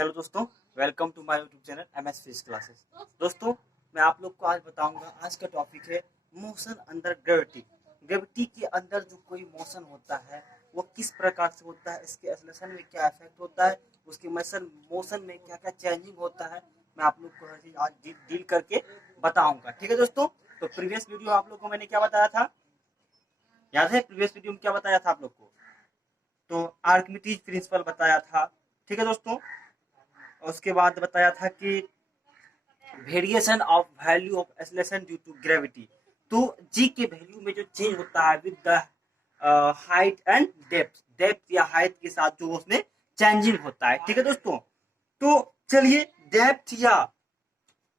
Hello दोस्तों, welcome to my YouTube channel MS physics classes. दोस्तों, मैं आप लोग को आज बताऊंगा, आज का टॉपिक है मोशन अंडर ग्रेविटी। ग्रेविटी के अंदर जो कोई मोशन होता है वो किस प्रकार से होता है, इसके एक्सेलरेशन में क्या इफेक्ट होता है, उसके मोशन में क्या क्या चेंजिंग होता है, मैं आप लोग को हर चीज आज डील करके बताऊंगा। ठीक है दोस्तों, तो प्रीवियस वीडियो आप लोग को मैंने क्या बताया था, याद है? प्रीवियस वीडियो में क्या बताया था आप लोग को? तो आर्किमिडीज प्रिंसिपल बताया था। ठीक है दोस्तों, उसके बाद बताया था कि variation of value of acceleration due to gravity. तो जी के वैल्यू में जो चेंज होता है with the height and depth या हाइट के साथ जो उसमें चेंजिंग होता है। ठीक है दोस्तों, तो चलिए डेप्थ या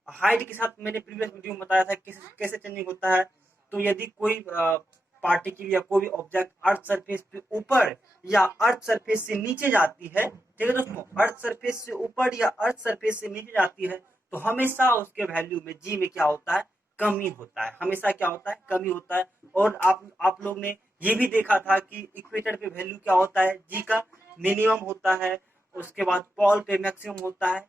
हाइट के साथ मैंने प्रीवियस वीडियो में बताया था कैसे चेंजिंग होता है। तो यदि कोई पार्टिकल या कोई भी ऑब्जेक्ट अर्थ सरफेस पे ऊपर या अर्थ सरफेस से नीचे जाती है, ठीक है दोस्तों, अर्थ सरफेस से ऊपर या अर्थ सरफेस से नीचे जाती है, तो हमेशा उसके वैल्यू में जी में क्या होता है, कमी होता है। हमेशा क्या होता है, कमी होता है। और आप लोग ने ये भी देखा था कि इक्वेटर पे वैल्यू क्या होता है, जी का मिनिमम होता है। उसके बाद पॉल पे मैक्सिमम होता है।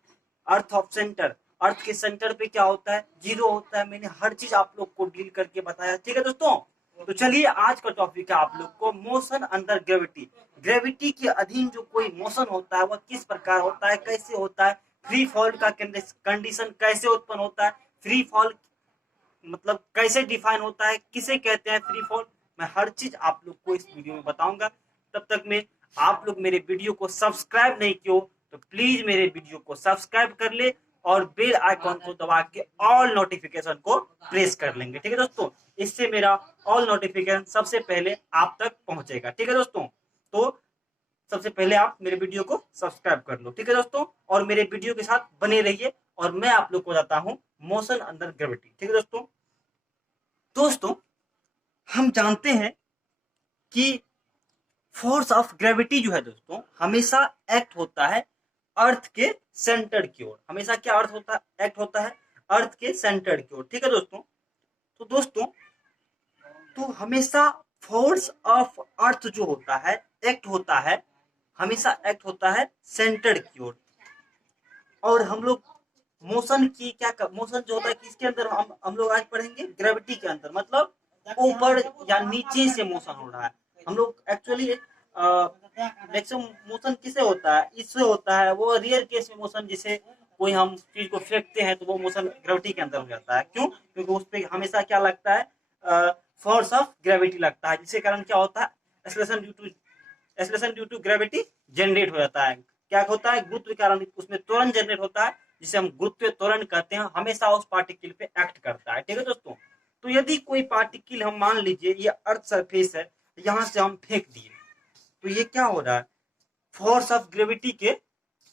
अर्थ ऑफ सेंटर, अर्थ के सेंटर पे क्या होता है, 0 होता है। मैंने हर चीज आप लोग को डील करके बताया। ठीक है दोस्तों, तो चलिए आज का टॉपिक है आप लोग को मोशन अंडर ग्रेविटी। ग्रेविटी के अधीन जो कोई मोशन होता है वह किस प्रकार होता है, कैसे होता है, फ्री फॉल का कंडीशन कैसे उत्पन्न होता है, फ्री फॉल मतलब कैसे डिफाइन होता है, किसे कहते हैं फ्री फॉल, मैं हर चीज आप लोग को इस वीडियो में बताऊंगा। तब तक में आप लोग मेरे वीडियो को सब्सक्राइब नहीं किया तो प्लीज मेरे वीडियो को सब्सक्राइब कर ले और बेल आइकॉन को दबा के ऑल नोटिफिकेशन को प्रेस कर लेंगे। ठीक है दोस्तों, इससे मेरा ऑल नोटिफिकेशन सबसे पहले आप तक पहुंचेगा। ठीक है दोस्तों, तो सबसे पहले आप मेरे वीडियो को सब्सक्राइब कर लो। ठीक है दोस्तों, और मेरे वीडियो के साथ बने रहिए और मैं आप लोग को बताता हूं मोशन अंडर ग्रेविटी। ठीक है दोस्तों, हम जानते हैं कि फोर्स ऑफ ग्रेविटी जो है दोस्तों हमेशा एक्ट होता है अर्थ के सेंटर की ओर। हमेशा क्या अर्थ होता है, एक्ट होता है अर्थ के सेंटर की ओर। ठीक है दोस्तों, तो दोस्तों तो हमेशा फोर्स ऑफ अर्थ जो होता है एक्ट होता है, हमेशा एक्ट होता है सेंटर की ओर। और हम लोग मोशन की क्या मोशन जो होता है किसके अंदर, हम लोग आज पढ़ेंगे ग्रेविटी के अंदर, मतलब ऊपर या नीचे से मोशन हो रहा है। हम लोग एक्चुअली मैक्सिमम मोशन किसे होता है, इससे होता है। वो रियर केस में मोशन, जिसे कोई हम चीज को फेंकते हैं तो वो मोशन ग्रेविटी के अंदर हो जाता है। क्यों? क्योंकि उस पर हमेशा क्या लगता है, फोर्स ऑफ ग्रेविटी लगता है, जिसके कारण क्या होता है, acceleration due to gravity generate हो जाता है। क्या होता है, गुरुत्व के कारण उसमें त्वरण जनरेट होता है, जिसे हम गुरुत्व त्वरण कहते हैं। हमेशा उस पार्टिकल पे एक्ट करता है। ठीक है दोस्तों, तो यदि कोई पार्टिकल, हम मान लीजिए ये अर्थ सरफेस है, यहां से हम फेंक दिए, तो ये क्या हो रहा है, फोर्स ऑफ ग्रेविटी के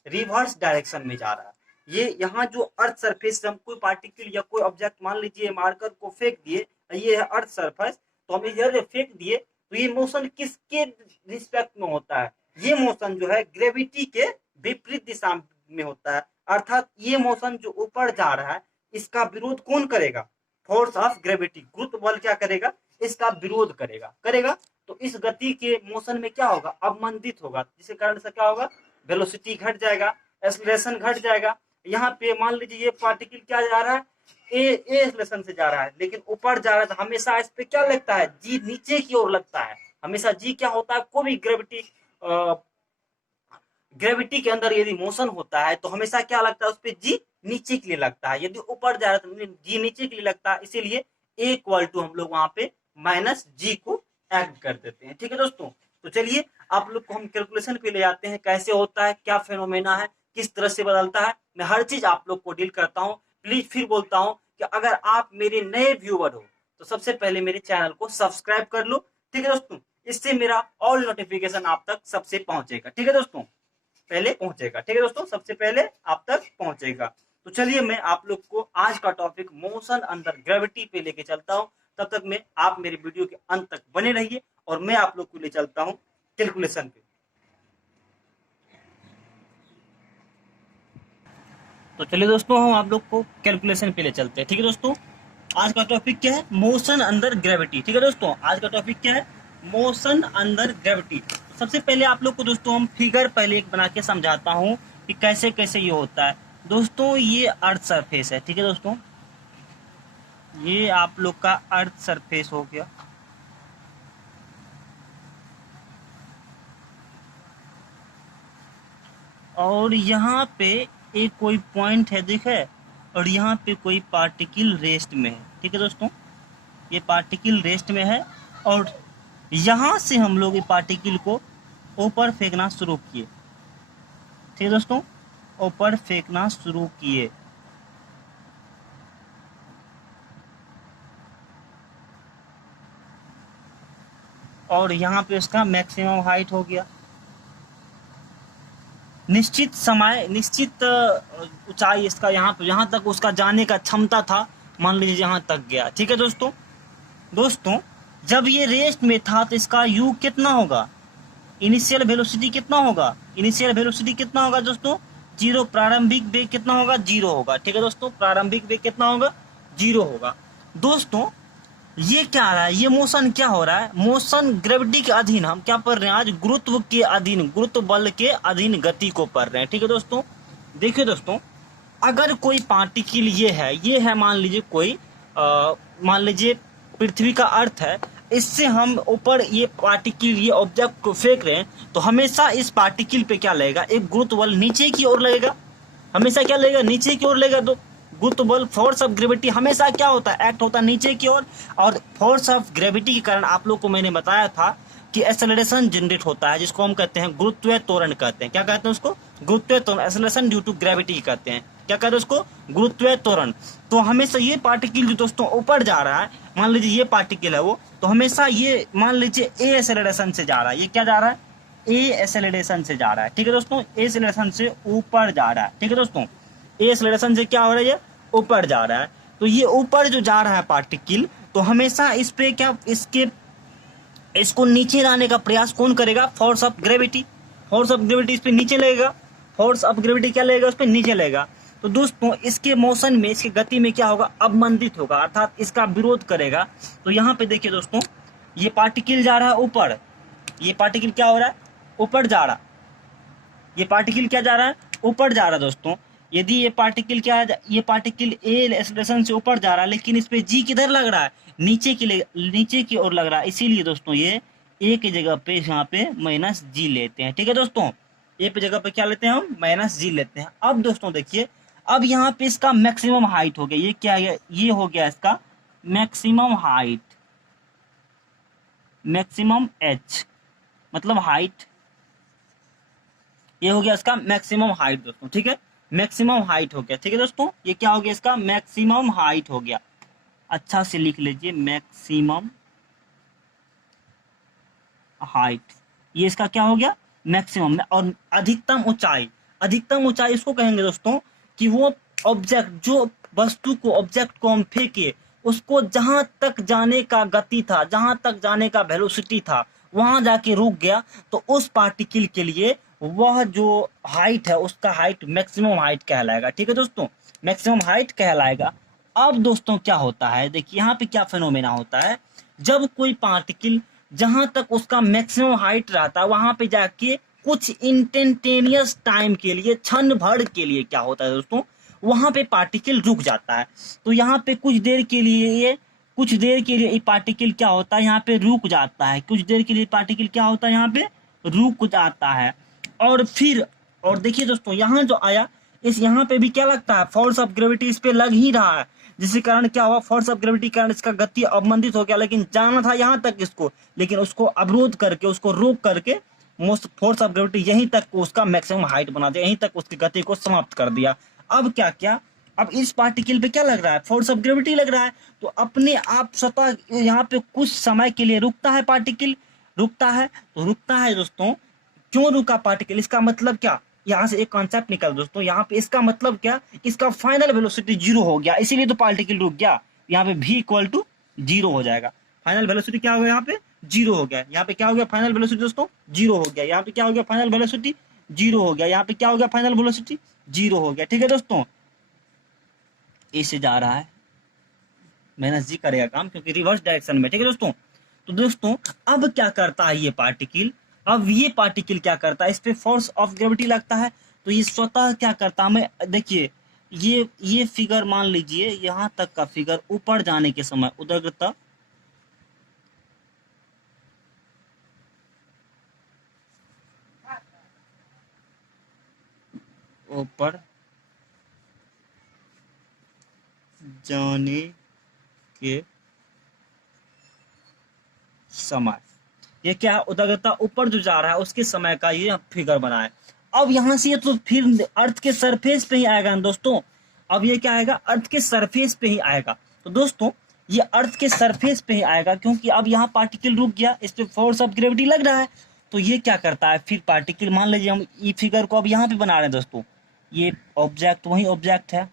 रिवर्स डायरेक्शन में जा रहा है। ये यहाँ जो अर्थ सरफेस से हम कोई पार्टिकल या कोई ऑब्जेक्ट, मान लीजिए मार्कर को फेंक दिए, ये है अर्थ सरफेस, तो हम इधर फेंक दिए, तो ये मोशन किसके रिस्पेक्ट में होता है, ये मोशन जो है ग्रेविटी के विपरीत दिशा में होता है। अर्थात ये मोशन जो ऊपर जा रहा है इसका विरोध कौन करेगा, फोर्स ऑफ ग्रेविटी, गुरुत्व बल क्या करेगा, इसका विरोध करेगा। तो इस गति के मोशन में क्या होगा, अवमंदित होगा, जिसके कारण से क्या होगा, वेलोसिटी घट जाएगा, एक्सेलरेशन घट जाएगा। यहाँ पे मान लीजिए ये पार्टिकल क्या जा रहा है, ए एक्सेलरेशन से जा रहा है, लेकिन ऊपर जा रहा है, तो हमेशा इस पे क्या लगता है, जी नीचे की ओर लगता है। हमेशा जी क्या होता है, कोई भी ग्रेविटी के अंदर यदि मोशन होता है तो हमेशा क्या लगता है, उस पर जी नीचे के लिए लगता है। यदि ऊपर जा रहा है तो जी नीचे के लिए लगता है, इसीलिए ए इक्वल टू हम लोग वहां पे माइनस जी को ऐड कर देते हैं। ठीक है दोस्तों, तो चलिए आप लोग को हम कैलकुलेशन पे ले जाते हैं, कैसे होता है, क्या फेनोमेना है, किस तरह से बदलता है, मैं हर चीज आप लोग को डील करता हूँ। प्लीज फिर बोलता हूँ कि अगर आप मेरे नए व्यूअर हो तो सबसे पहले मेरे चैनल को सब्सक्राइब कर लो। ठीक है दोस्तों, इससे मेरा ऑल नोटिफिकेशन आप तक सबसे पहुंचेगा। ठीक है दोस्तों, पहले पहुंचेगा। ठीक है दोस्तों, सबसे पहले आप तक पहुंचेगा। तो चलिए मैं आप लोग को आज का टॉपिक मोशन अंडर ग्रेविटी पे लेके चलता हूं। तब तक में आप मेरे वीडियो के अंत तक बने रहिए और मैं आप लोग को ले चलता हूं कैलकुलेशन पे। तो चलिए दोस्तों, हम आप लोग को कैलकुलेशन पे ले चलते हैं। ठीक है दोस्तों, आज का टॉपिक क्या है, मोशन अंडर ग्रेविटी। ठीक है दोस्तों, आज का टॉपिक क्या है, मोशन अंडर ग्रेविटी। सबसे पहले आप लोग को दोस्तों हम फिगर पहले एक बना के समझाता हूँ कि कैसे कैसे ये होता है। दोस्तों ये अर्थ सरफेस है, ठीक है दोस्तों, ये आप लोग का अर्थ सरफेस हो गया। और यहाँ पे एक कोई पॉइंट है दिखे, और यहाँ पे कोई पार्टिकल रेस्ट में है, ठीक है दोस्तों, ये पार्टिकल रेस्ट में है। और यहाँ से हम लोग ये पार्टिकल को ऊपर फेंकना शुरू किए, ठीक है दोस्तों, ऊपर फेंकना शुरू किए। और यहाँ पे उसका मैक्सिमम हाइट हो गया। निश्चित समय, निश्चित ऊंचाई इसका यहाँ पे, यहाँ तक उसका जाने का क्षमता था, मान लीजिए यहाँ तक गया, ठीक है दोस्तों। दोस्तों जब ये रेस्ट में था तो इसका यू कितना होगा, इनिशियल वेलोसिटी कितना होगा, इनिशियल वेलोसिटी कितना होगा दोस्तों, 0। प्रारंभिक वेग कितना होगा, 0 होगा, ठीक है दोस्तों, प्रारंभिक वेग कितना होगा, 0 होगा। दोस्तों ये क्या आ रहा है, ये मोशन क्या हो रहा है, मोशन ग्रेविटी के अधीन, हम क्या पढ़ रहे हैं आज, गुरुत्व के अधीन, गुरुत्व बल के अधीन गति को पढ़ रहे हैं, ठीक है दोस्तों। देखिए दोस्तों, अगर कोई पार्टिकल ये है मान लीजिए कोई मान लीजिए पृथ्वी का अर्थ है, इससे हम ऊपर ये पार्टिकल, ये ऑब्जेक्ट को फेंक रहे हैं, तो हमेशा इस पार्टिकल पे क्या लगेगा, एक गुरुत्व बल नीचे की ओर लगेगा, हमेशा क्या लगेगा, नीचे की ओर लगेगा। तो गुरुत्व बल, फोर्स ऑफ ग्रेविटी हमेशा क्या होता है, एक्ट होता है नीचे की ओर। और फोर्स ऑफ ग्रेविटी के कारण आप लोग को मैंने बताया था कि एक्सेलरेशन जनरेट होता है, जिसको हम कहते हैं गुरुत्वीय त्वरण कहते हैं। क्या कहते हैं उसको, गुरुत्वीय त्वरण, एक्सेलरेशन ड्यू टू ग्रेविटी कहते हैं। क्या कहते हैं उसको, गुरुत्वीय त्वरण। तो हमेशा ये पार्टिकल जो दोस्तों ऊपर जा रहा है, मान लीजिए ये पार्टिकल है वो, तो हमेशा ये मान लीजिए ए एक्सेलरेशन से जा रहा है, ये क्या जा रहा है, ए एक्सेलरेशन से जा रहा है, ठीक है दोस्तों, ए एक्सेलरेशन से ऊपर जा रहा है, ठीक है दोस्तों, ए एक्सेलरेशन से क्या हो रहा है, ये ऊपर जा रहा है। तो ये ऊपर जो जा रहा है पार्टिकल, तो हमेशा इस पे क्या, इसको नीचे लाने का प्रयास कौन करेगा, force of gravity, force of gravity इस पे नीचे लगेगा, फोर्स ऑफ ग्रेविटी क्या लगेगा, उस पे नीचे लगेगा। तो दोस्तों इसके मोशन में, इसकी गति में क्या होगा, अवमंदित होगा, अर्थात इसका विरोध करेगा। तो यहाँ पे देखिए दोस्तों, ये पार्टिकल जा रहा है ऊपर, ये पार्टिकल क्या हो रहा है, ऊपर जा रहा, ये पार्टिकल क्या जा रहा है, ऊपर जा रहा है। दोस्तों यदि ये पार्टिकल क्या है, ये पार्टिकल ए एक्सेलरेशन से ऊपर जा रहा है, लेकिन इस पे जी किधर लग रहा है, नीचे की ओर लग रहा है, इसीलिए दोस्तों ये ए की जगह पे यहाँ पे माइनस जी लेते हैं, ठीक है दोस्तों, ए पे जगह पे क्या लेते हैं हम, माइनस जी लेते हैं। अब दोस्तों देखिए, अब यहाँ पे इसका मैक्सिमम हाइट हो गया, ये क्या है, ये हो गया इसका मैक्सिमम हाइट, मैक्सिमम एच मतलब हाइट, ये हो गया इसका मैक्सिमम हाइट दोस्तों, ठीक है, मैक्सिमम हाइट हो गया, ठीक है दोस्तों, ये क्या हो गया, इसका मैक्सिमम हाइट हो गया। अच्छा से लिख लीजिए, मैक्सिमम हाइट, ये इसका क्या हो गया, मैक्सिमम। और अधिकतम ऊंचाई, अधिकतम ऊंचाई इसको कहेंगे दोस्तों कि वो ऑब्जेक्ट, जो वस्तु को, ऑब्जेक्ट को हम फेंके, उसको जहां तक जाने का गति था, जहां तक जाने का वेलोसिटी था, वहां जाके रुक गया, तो उस पार्टिकल के लिए वह जो हाइट है, उसका हाइट मैक्सिमम हाइट कहलाएगा, ठीक है दोस्तों, मैक्सिमम हाइट कहलाएगा। अब दोस्तों क्या होता है, देखिए यहाँ पे क्या फिनोमेना होता है, जब कोई पार्टिकल जहां तक उसका मैक्सिमम हाइट रहता है, वहां पे जाके कुछ इंस्टेंटेनियस टाइम के लिए, क्षण भर के लिए क्या होता है दोस्तों, वहां पे पार्टिकल रुक जाता है। तो यहाँ पे कुछ देर के लिए ये पार्टिकल क्या होता है, यहाँ पे रुक जाता है, कुछ देर के लिए पार्टिकल क्या होता है, यहाँ पे रुक जाता है। और फिर, और देखिए दोस्तों, यहाँ जो आया, इस यहाँ पे भी क्या लगता है, फोर्स ऑफ ग्रेविटी इस पे लग ही रहा है, जिसके कारण क्या हुआ, फोर्स ऑफ ग्रेविटी के कारण इसका गति अवमंदित हो गया, लेकिन जाना था यहाँ तक इसको, लेकिन उसको अवरोध करके, उसको रोक करके फोर्स ऑफ ग्रेविटी यहीं तक उसका मैक्सिमम हाइट बना दिया, यहीं तक उसकी गति को समाप्त कर दिया। अब क्या किया, अब इस पार्टिकल पे क्या लग रहा है, फोर्स ऑफ ग्रेविटी लग रहा है, तो अपने आप स्वतः यहाँ पे कुछ समय के लिए रुकता है, पार्टिकल रुकता है। तो रुकता है दोस्तों, क्यों रुका पार्टिकल, इसका मतलब क्या, यहाँ से एक कॉन्सेप्ट निकल दोस्तों, यहाँ पे इसका मतलब क्या, इसका फाइनल वेलोसिटी 0 हो गया, इसीलिए तो पार्टिकल रुक गया। यहाँ पे v इक्वल टू 0 हो जाएगा, फाइनल वेलोसिटी क्या हो गया, यहाँ पे 0 हो गया, यहाँ पे क्या हो गया, फाइनल वेलोसिटी दोस्तों 0 हो गया, यहाँ पे क्या हो गया, फाइनल वेलोसिटी 0 हो गया, यहाँ पे क्या हो गया, फाइनल वेलोसिटी 0 हो गया, ठीक है दोस्तों। इससे जा रहा है, माइनस जी करेगा काम, क्योंकि रिवर्स डायरेक्शन में, ठीक है दोस्तों। तो दोस्तों अब क्या करता है ये पार्टिकल, अब ये पार्टिकल क्या करता है, इस पे फोर्स ऑफ ग्रेविटी लगता है, तो तो ये स्वतः क्या करता है, हमें देखिए ये फिगर मान लीजिए यहाँ तक का फिगर ऊपर जाने के समय उदग्रता ऊपर जाने के समय, ये क्या है, उदग्रता ऊपर जो जा रहा है उसके समय का ये फिगर बना है। अब यहां से ये तो फिर अर्थ के सरफेस पे ही आएगा ना दोस्तों। अब ये क्या आएगा, अर्थ के सरफेस पे ही आएगा। तो दोस्तों ये अर्थ के सरफेस पे ही आएगा, क्योंकि अब यहाँ पार्टिकल रुक गया, इस पे फोर्स ऑफ ग्रेविटी लग रहा है। तो ये क्या करता है, फिर पार्टिकल, मान लीजिए हम ई फिगर को अब यहाँ पे बना रहे हैं दोस्तों, ये ऑब्जेक्ट वही ऑब्जेक्ट है,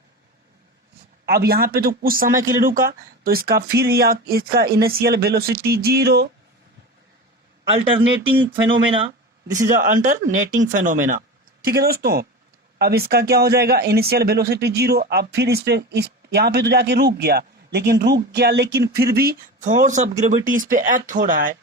अब यहाँ पे तो कुछ समय के लिए रुका, तो इसका फिर या इसका initial velocity 0, alternating phenomena, this is alternating phenomena. ठीक है दोस्तों, अब इसका क्या हो जाएगा, इनिशियल वेलोसिटी 0, अब फिर इस यहाँ पे तो जाके रुक गया, लेकिन फिर भी फोर्स ऑफ ग्रेविटी इस पे एक्ट हो रहा है,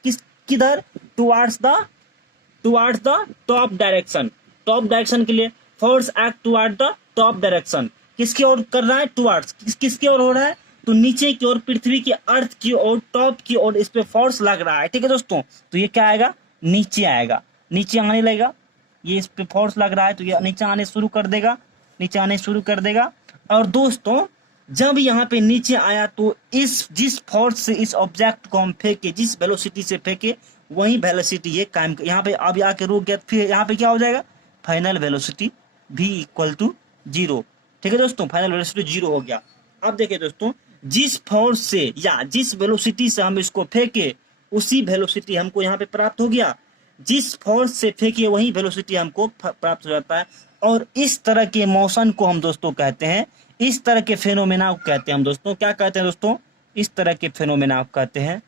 किधर, टुवार्ड्स द टॉप डायरेक्शन के लिए force act toward the top direction. किसकी ओर कर रहा है, टुवार्ड्स, किसकी ओर हो रहा है, तो नीचे की ओर, पृथ्वी की, अर्थ की ओर, टॉप की ओर इस पे फोर्स लग रहा है। ठीक है दोस्तों, तो ये क्या आएगा, नीचे आएगा, नीचे आने लगेगा, ये इस पे फोर्स लग रहा है तो ये नीचे आने शुरू कर देगा। और दोस्तों जब यहाँ पे नीचे आया तो जिस फोर्स से इस ऑब्जेक्ट को हम फेंके, जिस वेलोसिटी से फेंके, वही वेलोसिटी ये कायम, यहाँ पे अब आके रुक गया, फिर यहाँ पे क्या हो जाएगा, final velocity v equal to 0। ठीक है दोस्तों, फाइनल वेलोसिटी 0 हो गया। अब देखिए दोस्तों, जिस फोर्स से या जिस वेलोसिटी से हम इसको फेंके, उसी वेलोसिटी हमको यहाँ पे प्राप्त हो गया, जिस फोर्स से फेंके वही वेलोसिटी हमको प्राप्त हो जाता है। और इस तरह के मोशन को हम दोस्तों कहते हैं, इस तरह के फेनोमेना को कहते हैं हम दोस्तों, क्या कहते हैं दोस्तों, इस तरह के फेनोमेना को कहते हैं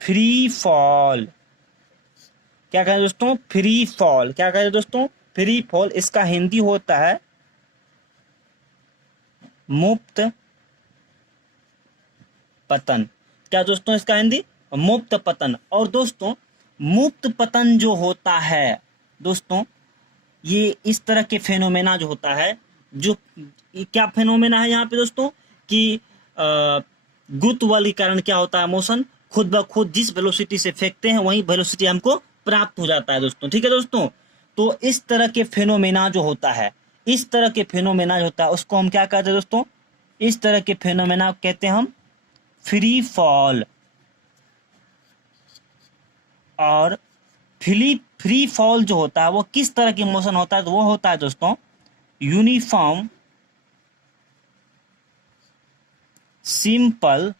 फ्री फॉल। क्या कहते हैं दोस्तों, फ्री फॉल। क्या कहते हैं दोस्तों, फ्री फॉल। इसका हिंदी होता है मुक्त पतन। क्या दोस्तों इसका हिंदी, मुक्त पतन। और दोस्तों मुक्त पतन जो होता है दोस्तों, ये इस तरह के फेनोमेना जो होता है, जो क्या फेनोमेना है यहाँ पे दोस्तों, कि गुरुत्वाकर्षण क्या होता है, मोशन, खुद ब खुद जिस वेलोसिटी से फेंकते हैं वही वेलोसिटी हमको प्राप्त हो जाता है दोस्तों। ठीक है दोस्तों, तो इस तरह के फेनोमेना जो होता है, इस तरह के फेनोमेना जो होता है उसको हम क्या कहते हैं दोस्तों, इस तरह के फेनोमेना कहते हैं हम फ्री फॉल। और फ्री फॉल जो होता है वो किस तरह की मोशन होता है, तो वो होता है दोस्तों यूनिफॉर्म सिंपल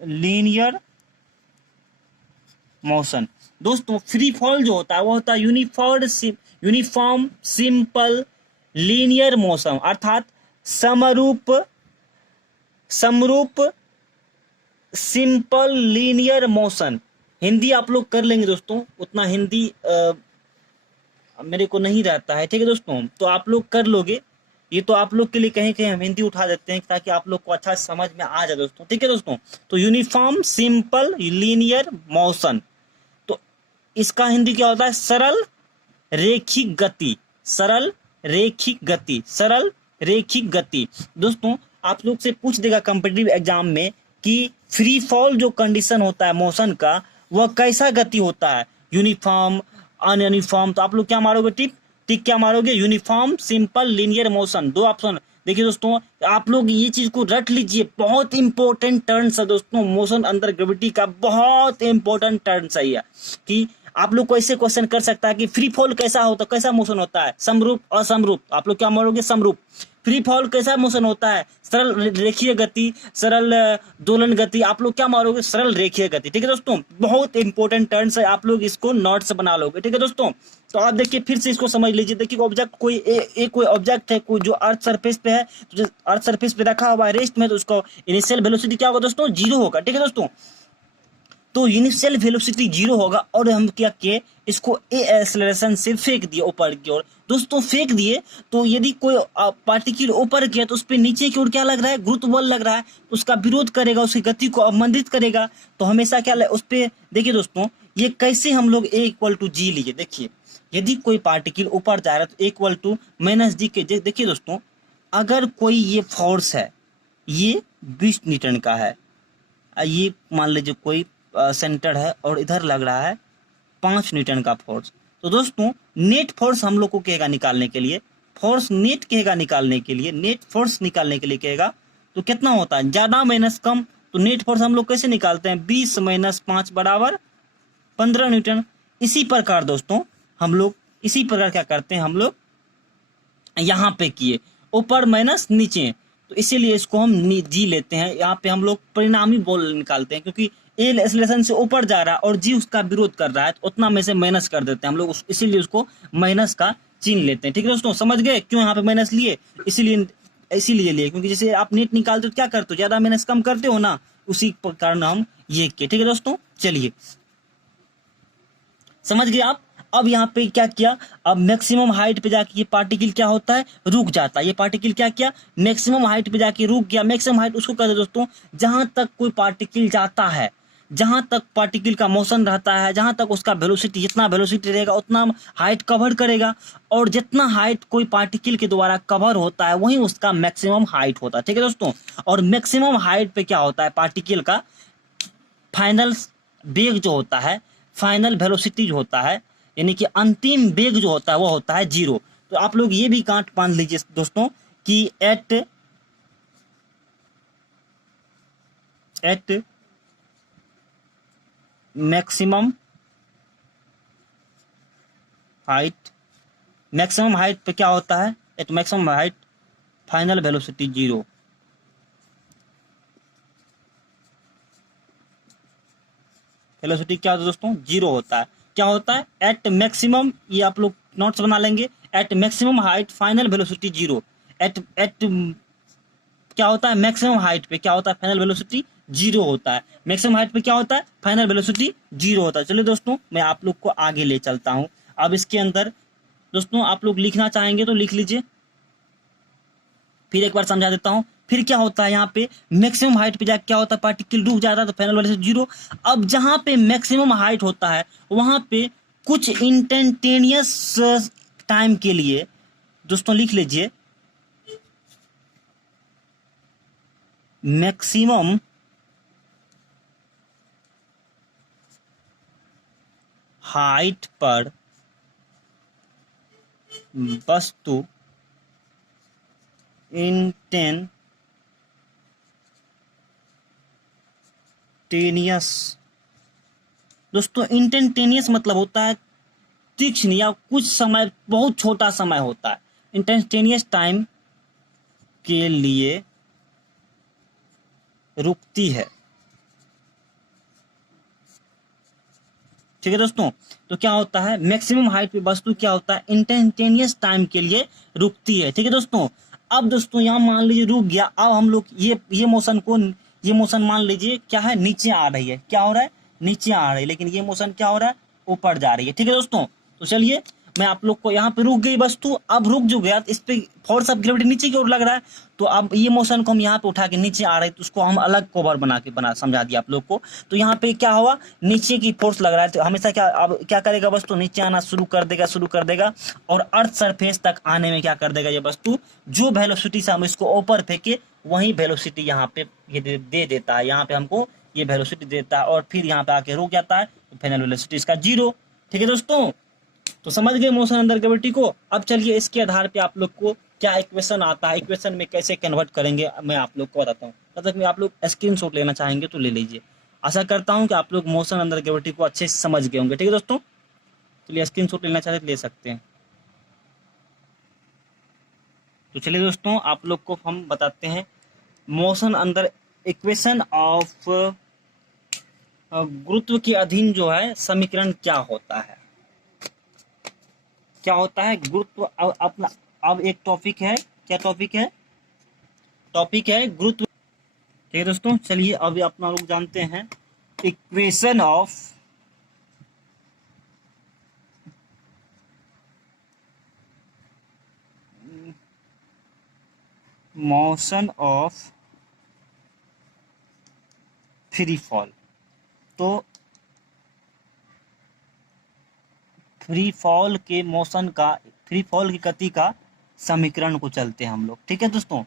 लीनियर मोशन। दोस्तों फ्री फॉल जो होता है वो होता है यूनिफॉर्म सिंपल लीनियर मोशन, अर्थात समरूप सिंपल लीनियर मोशन। हिंदी आप लोग कर लेंगे दोस्तों, उतना हिंदी मेरे को नहीं रहता है। ठीक है दोस्तों, तो आप लोग कर लोगे, ये तो आप लोग के लिए कहीं कहीं हम हिंदी उठा देते हैं ताकि आप लोग को अच्छा समझ में आ जाए दोस्तों। ठीक है दोस्तों, तो यूनिफॉर्म सिंपल लीनियर मोशन, तो इसका हिंदी क्या होता है, सरल रेखिक गति। सरल रेखिक गति। दोस्तों आप लोग से पूछ देगा कॉम्पिटिटिव एग्जाम में कि फ्री फॉल जो कंडीशन होता है मोशन का, वह कैसा गति होता है, यूनिफॉर्म अनयूनिफॉर्म। तो आप लोग क्या मारोगे, टिक क्या मारोगे, यूनिफॉर्म सिंपल लीनियर मोशन, दो ऑप्शन। देखिए दोस्तों आप लोग ये चीज को रट लीजिए, बहुत इंपॉर्टेंट टर्म्स है दोस्तों, मोशन अंडर ग्रेविटी का बहुत इंपॉर्टेंट टर्म्स है यह, कि आप लोग को ऐसे क्वेश्चन कर सकता है कि फ्री फॉल कैसा होता, कैसा मोशन होता है, समरूप असमरूप। आप लोग क्या मारोगे, समरूप। फ्री फॉल कैसा मोशन होता है, सरल रेखीय गति, सरल दोलन गति। आप लोग क्या मारोगे, सरल रेखीय गति। ठीक है दोस्तों, बहुत इंपॉर्टेंट टर्म्स है, आप लोग इसको नोट्स बना लोगे। ठीक है दोस्तों, तो आप देखिए फिर से इसको समझ लीजिए। देखिए ऑब्जेक्ट कोई ऑब्जेक्ट है, कोई जो अर्थ सरफेस पे है, तो अर्थ सरफेस पे रखा हुआ है रेस्ट में, तो उसको इनिशियल वेलोसिटी क्या होगा दोस्तों, 0 होगा। ठीक है दोस्तों, तो इनिशियल वेलोसिटी 0 होगा, और हम क्या किए, इसको ए एक्सेलरेशन से फेंक दिए ऊपर की ओर। दोस्तों फेंक दिए तो यदि कोई पार्टिकल ऊपर गया तो उस पर नीचे की ओर क्या लग रहा है, गुरुत्व बल लग रहा है, उसका विरोध करेगा, उसकी गति को अवमंदित करेगा। तो हमेशा क्या उस पर देखिए दोस्तों, ये कैसे हम लोग ए इक्वल टू जी लिए, देखिए यदि कोई पार्टिकल ऊपर जा रहा है तो इक्वल टू माइनस जी के, देखिए दोस्तों अगर कोई ये फोर्स है, ये 20 न्यूटन का है, ये मान लीजिए कोई सेंटर है और इधर लग रहा है 5 न्यूटन का फोर्स, तो दोस्तों नेट फोर्स हम लोग को कहेगा निकालने के लिए, फोर्स नेट कहेगा निकालने के लिए, नेट फोर्स निकालने के लिए कहेगा तो कितना होता है, ज्यादा माइनस कम, तो नेट फोर्स हम लोग कैसे निकालते हैं, 20 माइनस 5 बराबर 15 न्यूटन। इसी प्रकार दोस्तों हम लोग इसी प्रकार क्या करते हैं, हम लोग यहाँ पे किए ऊपर माइनस नीचे, तो इसीलिए इसको हम जी लेते हैं, यहाँ पे हम लोग परिणामी बल निकालते हैं, क्योंकि ए एक्सेलरेशन से ऊपर जा रहा है और जी उसका विरोध कर रहा है, तो उतना में से माइनस कर देते हैं हम लोग, इसीलिए उसको माइनस का चिन्ह लेते हैं। ठीक है दोस्तों, समझ गए क्यों यहाँ पे माइनस लिए, इसीलिए लिए क्योंकि जैसे आप नेट निकालते हो क्या करते हो, ज्यादा माइनस कम करते हो ना, उसी कारण हम ये किए। ठीक है दोस्तों, चलिए समझ गए आप। अब यहाँ पे क्या किया, अब मैक्सिमम हाइट पे जाके ये पार्टिकल क्या होता है, रुक जाता है, ये पार्टिकल क्या किया, मैक्सिमम हाइट पे जाके रुक गया। मैक्सिमम हाइट उसको कहते हैं दोस्तों जहां तक कोई पार्टिकल जाता है, जहां तक पार्टिकल का मोशन रहता है, जहां तक उसका वेलोसिटी, जितना वेलोसिटी रहेगा उतना हाइट कवर करेगा, और जितना हाइट कोई पार्टिकल के द्वारा कवर होता है वही उसका मैक्सिमम हाइट होता है। ठीक है दोस्तों, और मैक्सिमम हाइट पे क्या होता है, पार्टिकल का फाइनल वेग जो होता है, फाइनल वेलोसिटी जो होता है, यानी कि अंतिम वेग जो होता है वो होता है 0। तो आप लोग ये भी गांठ बांध लीजिए दोस्तों कि at maximum height, maximum height पे क्या होता है, at maximum height final velocity 0। Velocity क्या होता है दोस्तों, 0 होता है। क्या होता है, एट मैक्सिमम, ये आप लोग नोट्स बना लेंगे, at maximum height final velocity 0। At at क्या होता है, मैक्सिमम हाइट पे क्या होता है, फाइनल वेलोसिटी 0 होता है। मैक्सिमम हाइट पे क्या होता है, फाइनल वेलोसिटी 0 होता है। चलिए दोस्तों मैं आप लोग को आगे ले चलता हूं। अब इसके अंदर दोस्तों आप लोग लिखना चाहेंगे तो लिख लीजिए, फिर एक बार समझा देता हूं। फिर क्या होता है, यहाँ पे मैक्सिमम हाइट पे जाके क्या होता है, पार्टिकल रुक जाता है तो फाइनल वेलोसिटी 0। अब जहां पे मैक्सिमम हाइट होता है वहां पे कुछ इंस्टेंटेनियस टाइम के लिए दोस्तों लिख लीजिए, मैक्सिमम हाइट पर वस्तु इंस्टेंटेनियस, दोस्तों इंस्टेंटेनियस मतलब होता है तीक्ष्ण, या कुछ समय, बहुत छोटा समय होता है, इंस्टेंटेनियस टाइम के लिए रुकती है। ठीक है दोस्तों, तो क्या होता है, मैक्सिमम हाइट पे वस्तु क्या होता है, इंस्टेंटेनियस टाइम के लिए रुकती है। ठीक है दोस्तों, अब दोस्तों यहाँ मान लीजिए रुक गया, अब हम लोग ये मोशन को, ये मोशन मान लीजिए क्या है, नीचे आ रही है, क्या हो रहा है, नीचे आ रही है, लेकिन ये मोशन क्या हो रहा है, ऊपर जा रही है। ठीक है दोस्तों, तो चलिए मैं आप लोग को, यहाँ पे रुक गई वस्तु, अब रुक जो गया तो इस पे फोर्स ऑफ ग्रेविटी नीचे की ओर लग रहा है, तो अब ये मोशन को हम यहाँ पे उठा के नीचे आ रहे, तो उसको हम अलग कवर बना समझा दिया आप लोग को। तो यहाँ पे क्या हुआ, नीचे की फोर्स लग रहा है, तो हमेशा क्या, अब क्या करेगा वस्तु, नीचे आना शुरू कर देगा, और अर्थ सरफेस तक आने में क्या कर देगा, ये वस्तु जो वेलोसिटी से हम इसको ऊपर फेंके वही वेलोसिटी यहाँ पे ये दे देता है, यहाँ पे हमको ये वेलोसिटी देता है, और फिर यहाँ पे आके रुक जाता है, तो फाइनल वेलोसिटी इसका 0। ठीक है दोस्तों, तो समझ गए मोशन अंडर ग्रेविटी को। अब चलिए इसके आधार पे आप लोग को क्या इक्वेशन आता है, इक्वेशन में कैसे कन्वर्ट करेंगे मैं आप लोग को बताता हूँ। तब तक में आप लोग स्क्रीनशॉट लेना चाहेंगे तो ले लीजिए। आशा करता हूँ कि आप लोग मोशन अंडर ग्रेविटी को अच्छे से समझ गए होंगे। ठीक है दोस्तों, चलिए स्क्रीनशॉट लेना चाहते तो ले सकते हैं। तो चलिए दोस्तों आप लोग को हम बताते हैं मोशन अंदर इक्वेशन ऑफ गुरुत्व के अधीन जो है समीकरण क्या होता है, क्या होता है गुरुत्व। अपना अब एक टॉपिक है, क्या टॉपिक है, टॉपिक है गुरुत्व। ठीक है दोस्तों, चलिए अभी अपना लोग जानते हैं equation of motion of free fall. तो फ्री फॉल के मोशन का, फ्री फॉल की गति का समीकरण को चलते हैं हम लोग। ठीक है दोस्तों,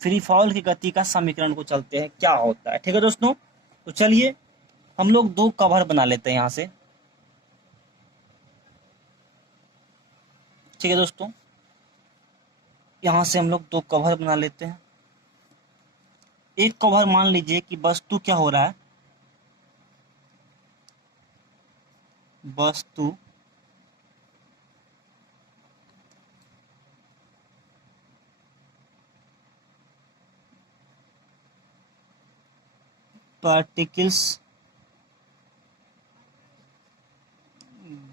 फ्री फॉल की गति का समीकरण को चलते हैं, क्या होता है। ठीक है दोस्तों, तो चलिए हम लोग दो कवर बना लेते हैं यहाँ से। ठीक है दोस्तों, यहाँ से हम लोग दो कवर बना लेते हैं। एक कवर मान लीजिए कि वस्तु क्या हो रहा है, वस्तु particles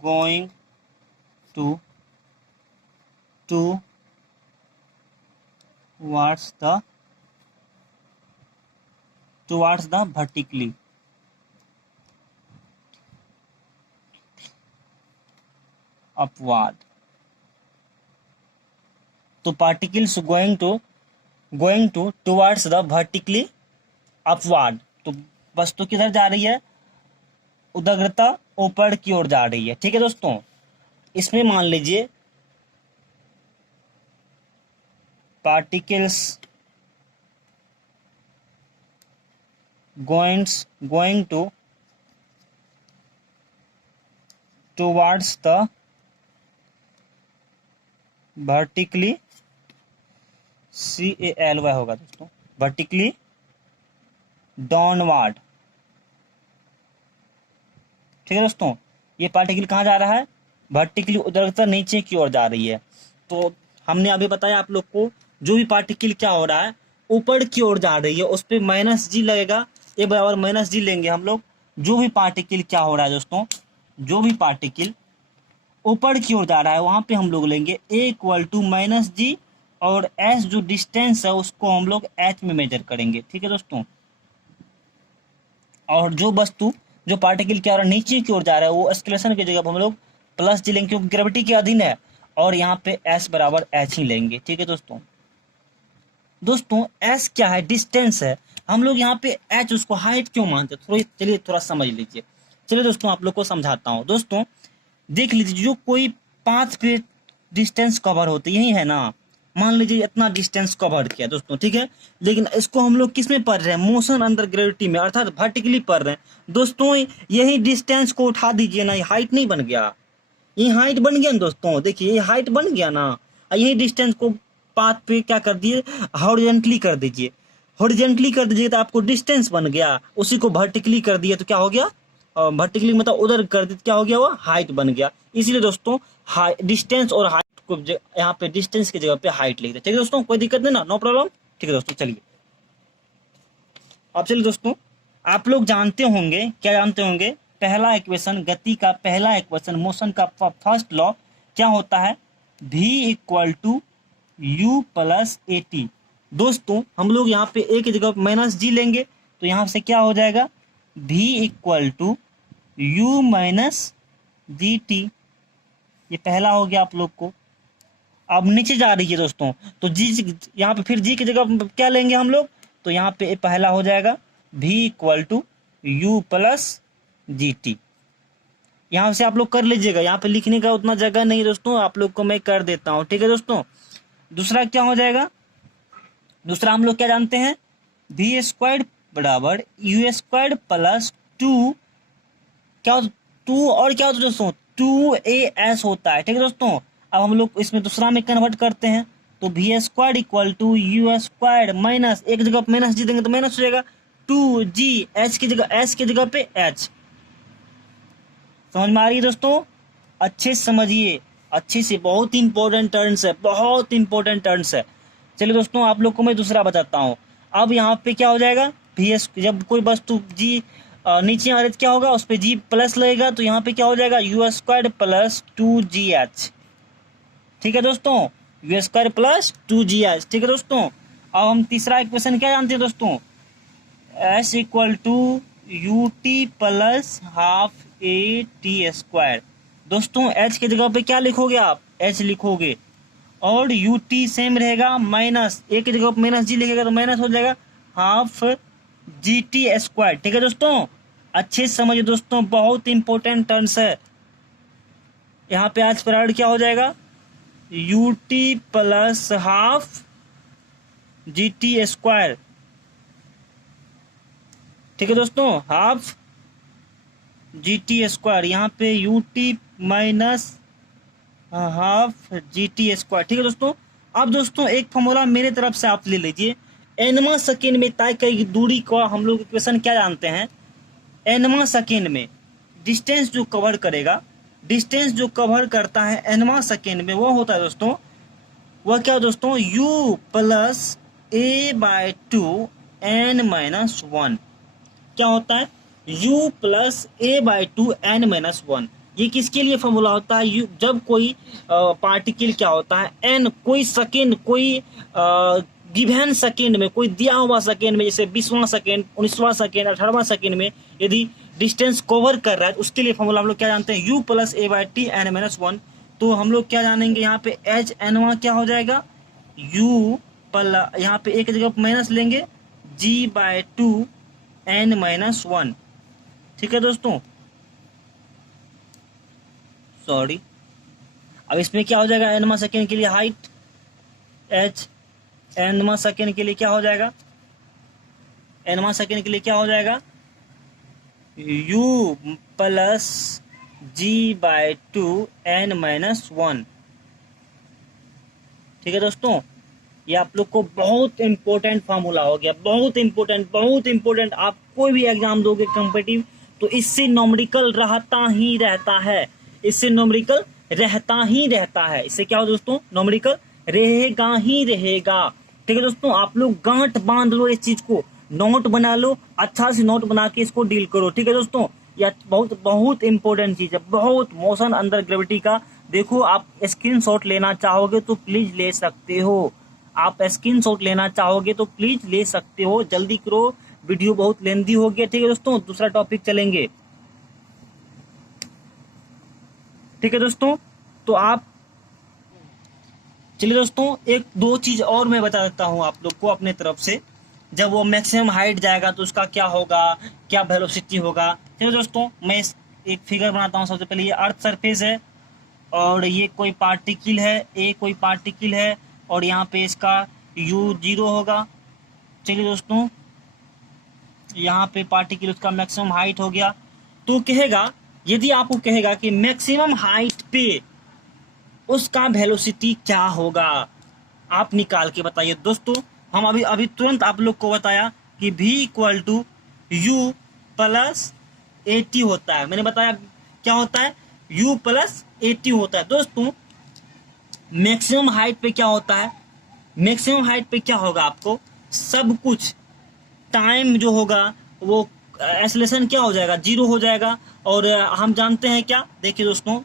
going to towards the vertically upward। तो particles going to towards the vertically upward, तो वस्तु किधर जा रही है, उदग्रता ऊपर की ओर जा रही है। ठीक है दोस्तों, इसमें मान लीजिए particles going towards the vertically CALY होगा दोस्तों, vertically डाउनवर्ड। ठीक है दोस्तों, ये पार्टिकल कहाँ जा रहा है, वर्टिकली उदग्रता नीचे की ओर जा रही है। तो हमने अभी बताया आप लोग को, जो भी पार्टिकल क्या हो रहा है ऊपर की ओर जा रही है उस पर माइनस जी लगेगा, ए बराबर माइनस जी लेंगे हम लोग। जो भी पार्टिकल क्या हो रहा है दोस्तों, जो भी पार्टिकल ऊपर की ओर जा रहा है वहां पे हम लोग लेंगे ए इक्वल टू माइनस जी, और एस जो डिस्टेंस है उसको हम लोग एच में मेजर करेंगे। ठीक है दोस्तों, और जो वस्तु, जो पार्टिकल क्या हो रहा है नीचे की ओर जा रहा है वो एस्केलेशन की जगह पर हम लोग प्लस जी लेंगे क्योंकि ग्रेविटी के अधीन है, और यहाँ पे एस बराबर एच ही लेंगे। ठीक है दोस्तों, एस क्या है, डिस्टेंस है। हम लोग यहाँ पे एच उसको हाइट क्यों मानते हैं, चलिए थोड़ा समझ लीजिए। चलिए दोस्तों आप लोग को समझाता हूँ। दोस्तों देख लीजिए, जो कोई 5 फीट डिस्टेंस कवर होती यही है ना, मान लीजिए इतना डिस्टेंस कवर किया दोस्तों, ठीक है, लेकिन इसको हम लोग किस में पढ़ रहे हैं, मोशन अंडर ग्रेविटी में, अर्थात वर्टिकली पढ़ रहे हैं। दोस्तों यही डिस्टेंस को उठा दीजिए ना, ये हाइट नहीं बन गया, ये हाइट बन गया ना दोस्तों, देखिए ये हाइट बन गया ना। यही डिस्टेंस को पाथ पे क्या कर दिए, हॉरिजॉन्टली कर दीजिए, हॉरिजॉन्टली कर दीजिए तो आपको डिस्टेंस बन गया। उसी को वर्टिकली कर दिए तो क्या हो गया, वर्टिकली मतलब उधर कर दिए, क्या हो गया, वो हाइट बन गया। इसीलिए दोस्तों डिस्टेंस और हाइट को यहाँ पे डिस्टेंस की जगह पे हाइट लिख दे। ठीक है दोस्तों, कोई दिक्कत नहीं ना, नो प्रॉब्लम। ठीक है दोस्तों, चलिए अब चलिए दोस्तों, आप लोग जानते होंगे, क्या जानते होंगे, पहला इक्वेशन, गति का पहला इक्वेशन, मोशन का फर्स्ट लॉ क्या होता है, v equal to u plus a t. दोस्तों हम लोग यहाँ पे ए की जगह माइनस जी लेंगे तो यहाँ से क्या हो जाएगा, v equal to u minus g t. ये पहला हो गया आप लोग को। अब नीचे जा रही है दोस्तों, तो जी यहाँ पे फिर जी की जगह क्या लेंगे हम लोग, तो यहाँ पे पहला हो जाएगा v equal to u plus g t. यहाँ से आप लोग कर लीजिएगा, यहाँ पे लिखने का उतना जगह नहीं दोस्तों, आप लोग को मैं कर देता हूँ। ठीक है दोस्तों, दूसरा क्या हो जाएगा, दूसरा हम लोग क्या जानते हैं, वी स्क्वायर्ड बराबर यू स्क्वायर्ड प्लस टू, क्या टू और क्या होता है दोस्तों, 2as होता है। ठीक है दोस्तों, अब हम लोग इसमें दूसरा में कन्वर्ट करते हैं तो v squared equal to u squared minus, एक जगह पे माइनस जी देंगे तो माइनस हो जाएगा, 2g, एच की जगह एस की जगह पे एच। समझ में आ रही है दोस्तों, अच्छे से समझिए, अच्छे से, बहुत इंपॉर्टेंट टर्म्स है, बहुत इंपॉर्टेंट टर्म्स है। चलिए दोस्तों आप लोग को मैं दूसरा बताता हूँ। अब यहाँ पे क्या हो जाएगा, वी एस, जब कोई वस्तु जी नीचे आ रही क्या होगा, उस पर जी प्लस लगेगा तो यहाँ पे क्या हो जाएगा, यू स्क्वायर्ड प्लस 2gh। ठीक है दोस्तों, यू स्क्वायर प्लस 2gh। ठीक है दोस्तों, अब हम तीसरा इक्वेशन क्या जानते हैं दोस्तों, s equal to u t plus half a t square. दोस्तों एच की जगह पे क्या लिखोगे आप, एच लिखोगे, और यू टी सेम रहेगा, माइनस ए की जगह पे माइनस जी लिखेगा तो माइनस हो जाएगा हाफ जी टी स्क्वायर। ठीक है दोस्तों, अच्छे से समझिए दोस्तों, बहुत इंपॉर्टेंट टर्म्स है। यहाँ पे आज पर क्या हो जाएगा, ut plus half gt square. ठीक है दोस्तों, हाफ gt स्क्वायर, यहाँ पे ut minus half gt square. ठीक है दोस्तों। अब दोस्तों एक फॉर्मूला मेरे तरफ से आप ले लीजिए, एनवा सेकेंड में तय की दूरी का हम लोग इक्वेशन क्या जानते हैं, एनवा सेकेंड में डिस्टेंस जो कवर करेगा, डिस्टेंस जो कवर करता है एनवा सेकेंड में, वो होता है दोस्तों, वह क्या दोस्तों, u plus a by 2 n minus 1। क्या होता है, u plus a by 2 n minus 1। ये किसके लिए फॉर्मूला होता है, जब कोई पार्टिकल क्या होता है, n कोई सेकेंड, कोई गिवन सेकेंड में, कोई दिया हुआ सेकेंड में, जैसे 20वां सेकेंड, 19वां सेकेंड, 18वां सेकेंड में यदि डिस्टेंस कवर कर रहा है, उसके लिए फॉर्मूला हम लोग क्या जानते हैं, u plus a by t n minus 1। तो हम लोग क्या जानेंगे, यहाँ पे एच एनवा क्या हो जाएगा, u प्लस, यहाँ पे एक जगह माइनस लेंगे, g बाय 2 n माइनस 1। ठीक है दोस्तों, सॉरी, अब इसमें क्या हो जाएगा, एनवा सेकेंड के लिए हाइट h, एनवा सेकेंड के लिए क्या हो जाएगा, एनवा सेकेंड के लिए क्या हो जाएगा, u plus g by 2 n minus 1। ठीक है दोस्तों, ये आप लोग को बहुत इंपॉर्टेंट फार्मूला हो गया, बहुत इंपॉर्टेंट, बहुत इंपॉर्टेंट। आप कोई भी एग्जाम दोगे कॉम्पिटिटिव, तो इससे न्यूमेरिकल रहता ही रहता है, इससे न्यूमेरिकल रहता ही रहता है। इससे क्या हो दोस्तों, न्यूमेरिकल रहेगा ही रहेगा। ठीक है दोस्तों, आप लोग गांठ बांध लो इस चीज को, नोट बना लो, अच्छा से नोट बना के इसको डील करो। ठीक है दोस्तों, यह बहुत बहुत इंपॉर्टेंट चीज है, बहुत। मोशन अंडर ग्रेविटी का देखो, आप स्क्रीनशॉट लेना चाहोगे तो प्लीज ले सकते हो, आप स्क्रीनशॉट लेना चाहोगे तो प्लीज ले सकते हो, जल्दी करो, वीडियो बहुत लेंदी हो गया। ठीक है दोस्तों, दूसरा टॉपिक चलेंगे। ठीक है दोस्तों, तो आप चलिए दोस्तों, एक दो चीज और मैं बता देता हूं आप लोग को अपने तरफ से। जब वो मैक्सिमम हाइट जाएगा तो उसका क्या होगा, क्या वेलोसिटी होगा। चलिए दोस्तों, मैं एक फिगर बनाता हूं। सबसे पहले ये अर्थ सरफेस है, और ये कोई पार्टिकल है, ए कोई पार्टिकल है, और यहाँ पे इसका u0 होगा। चलिए दोस्तों, यहाँ पे पार्टिकल, उसका मैक्सिमम हाइट हो गया। तो कहेगा, यदि आपको कहेगा कि मैक्सिमम हाइट पे उसका वेलोसिटी क्या होगा, आप निकाल के बताइए दोस्तों। हम अभी तुरंत आप लोग को बताया कि v equal to u plus a t होता है। मैंने बताया क्या होता है, u प्लस ए टी होता है। दोस्तों, मैक्सिमम हाइट पे क्या होता है, मैक्सिमम हाइट पे क्या होगा, आपको सब कुछ टाइम जो होगा वो एक्सेलरेशन क्या हो जाएगा, 0 हो जाएगा। और हम जानते हैं क्या, देखिए दोस्तों,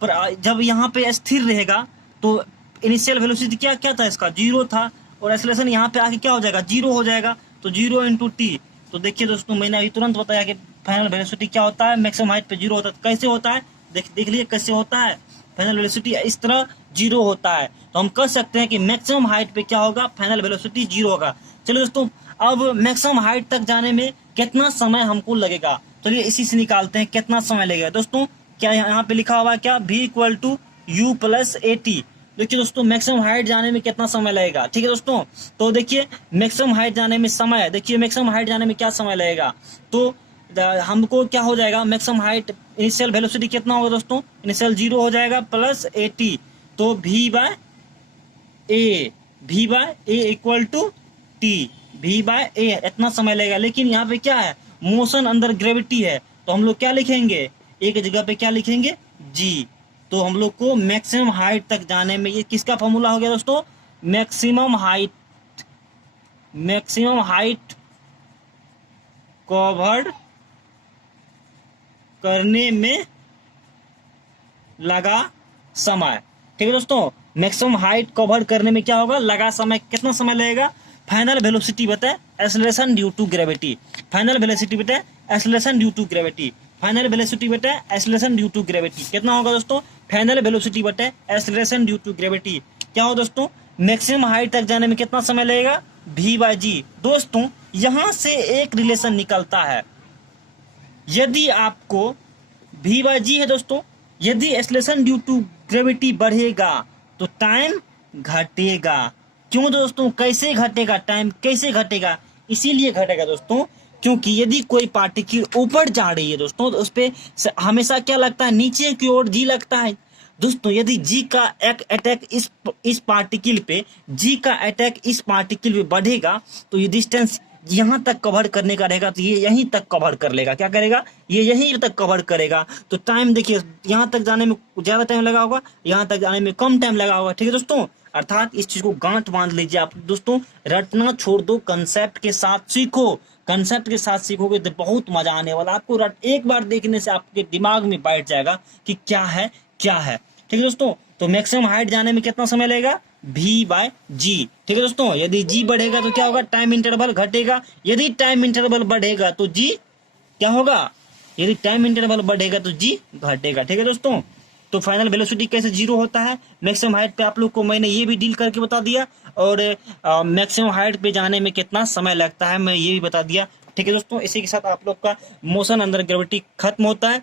पर जब यहाँ पे स्थिर रहेगा तो इनिशियल वेलोसिटी क्या क्या था, इसका 0 था, और एक्सेलरेशन यहाँ पे आके क्या हो जाएगा, 0 हो जाएगा। तो 0 इंटू टी। तो देखिए दोस्तों, मैंने अभी तुरंत बताया कि फाइनल वेलोसिटी क्या होता है, मैक्सिमम हाइट पे 0 होता है। तो कैसे होता है, देख लीजिए कैसे होता है, फाइनल वेलोसिटी इस तरह 0 होता है। तो हम कह सकते हैं कि मैक्सिमम हाइट पे क्या होगा, फाइनल वेलोसिटी 0 होगा। चलिए दोस्तों, अब मैक्सिमम हाइट तक जाने में कितना समय हमको लगेगा, चलिए इसी से निकालते हैं कितना समय लगेगा। दोस्तों, क्या यहाँ पे लिखा हुआ है, क्या v equal to u plus a t. देखिए दोस्तों, मैक्सिमम हाइट जाने में कितना समय लगेगा। ठीक है दोस्तों, तो देखिए मैक्सिमम हाइट जाने में समय, देखिए मैक्सिमम हाइट जाने में क्या समय लगेगा। तो हमको क्या हो जाएगा, मैक्सिमम हाइट, इनिशियल वेलोसिटी कितना होगा दोस्तों, इनिशियल 0 हो जाएगा प्लस ए टी। तो v by a equal to t, v by a, इतना समय लगेगा। लेकिन यहाँ पे क्या है, मोशन अंडर ग्रेविटी है, तो हम लोग क्या लिखेंगे, एक जगह पे क्या लिखेंगे, g। तो हम लोग को मैक्सिमम हाइट तक जाने में, ये किसका फॉर्मूला हो गया दोस्तों, मैक्सिमम हाइट कवर्ड करने में लगा समय। ठीक है दोस्तों, मैक्सिमम हाइट कवर करने में क्या होगा, लगा समय। कितना समय लगेगा, फाइनल वेलोसिटी बताए acceleration due to gravity, final velocity बताए acceleration due to gravity, final velocity बताए एक्सेलरेशन ड्यू टू ग्रेविटी। कितना होगा दोस्तों, फाइनल वेलोसिटी बताए एक्सेलरेशन ड्यू टू ग्रेविटी क्या हो दोस्तों, मैक्सिमम हाइट तक जाने में कितना समय लगेगा, v बाय जी। दोस्तों, यहां से एक रिलेशन निकलता है, यदि आपको v बाय जी है दोस्तों, यदि एक्सेलरेशन ड्यू टू ग्रेविटी बढ़ेगा तो टाइम घटेगा। क्यों दोस्तों, कैसे घटेगा टाइम, कैसे घटेगा? इसीलिए घटेगा दोस्तों क्योंकि यदि कोई पार्टिकल ऊपर जा रही है दोस्तों तो उस पे हमेशा क्या लगता है, नीचे की ओर जी लगता है। दोस्तों यदि जी का एक अटैक इस पार्टिकल पे, जी का अटैक इस पार्टिकल पे बढ़ेगा तो ये डिस्टेंस यहाँ तक कवर करने का रहेगा तो ये यहीं तक कवर कर लेगा। क्या करेगा, ये यहीं तक कवर करेगा। तो टाइम देखिए, यहाँ तक जाने में ज्यादा टाइम लगा होगा, यहाँ तक जाने में कम टाइम लगा होगा। ठीक है दोस्तों, अर्थात इस चीज को गांठ बांध लीजिए आप दोस्तों, रटना छोड़ दो, कंसेप्ट के साथ सीखो। कंसेप्ट के साथ सीखोगे तो बहुत मजा आने वाला आपको। एक बार देखने से आपके दिमाग में बैठ जाएगा कि क्या है क्या है। ठीक है दोस्तों, तो मैक्सिमम हाइट जाने में कितना समय लगेगा, v/g। ठीक है दोस्तों, यदि g बढ़ेगा तो क्या होगा, टाइम इंटरवल घटेगा। यदि टाइम इंटरवल बढ़ेगा तो g क्या होगा, यदि टाइम इंटरवल बढ़ेगा तो g घटेगा। ठीक है दोस्तों, तो फाइनल वेलोसिटी कैसे जीरो होता है, मैक्सिमम हाइट पे आप लोग को मैंने ये भी डील करके बता दिया, और मैक्सिमम हाइट पे जाने में कितना समय लगता है मैं ये भी बता दिया। ठीक है दोस्तों, इसी के साथ आप लोग का मोशन अंडर ग्रेविटी खत्म होता है।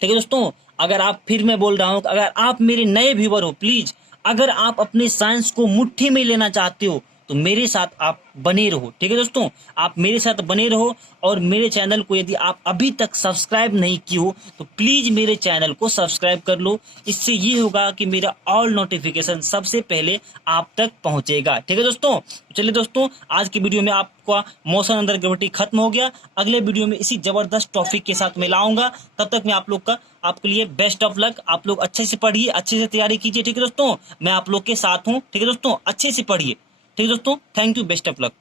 ठीक है दोस्तों, अगर आप, फिर मैं बोल रहा हूँ, अगर आप मेरे नए व्यूवर हो, प्लीज अगर आप अपने साइंस को मुट्ठी में लेना चाहते हो तो मेरे साथ आप बने रहो। ठीक है दोस्तों, आप मेरे साथ बने रहो, और मेरे चैनल को यदि आप अभी तक सब्सक्राइब नहीं किए हो तो प्लीज मेरे चैनल को सब्सक्राइब कर लो। इससे ये होगा कि मेरा ऑल नोटिफिकेशन सबसे पहले आप तक पहुंचेगा। ठीक है दोस्तों, चलिए दोस्तों, आज की वीडियो में आपका मोशन अंडर ग्रेविटी खत्म हो गया। अगले वीडियो में इसी जबरदस्त टॉपिक के साथ मैं लाऊंगा। तब तक मैं आप लोग का, आपके लिए बेस्ट ऑफ लक। आप लोग अच्छे से पढ़िए, अच्छे से तैयारी कीजिए। ठीक है दोस्तों, मैं आप लोग के साथ हूँ। ठीक है दोस्तों, अच्छे से पढ़िए। ठीक है दोस्तों, thank you, best of luck.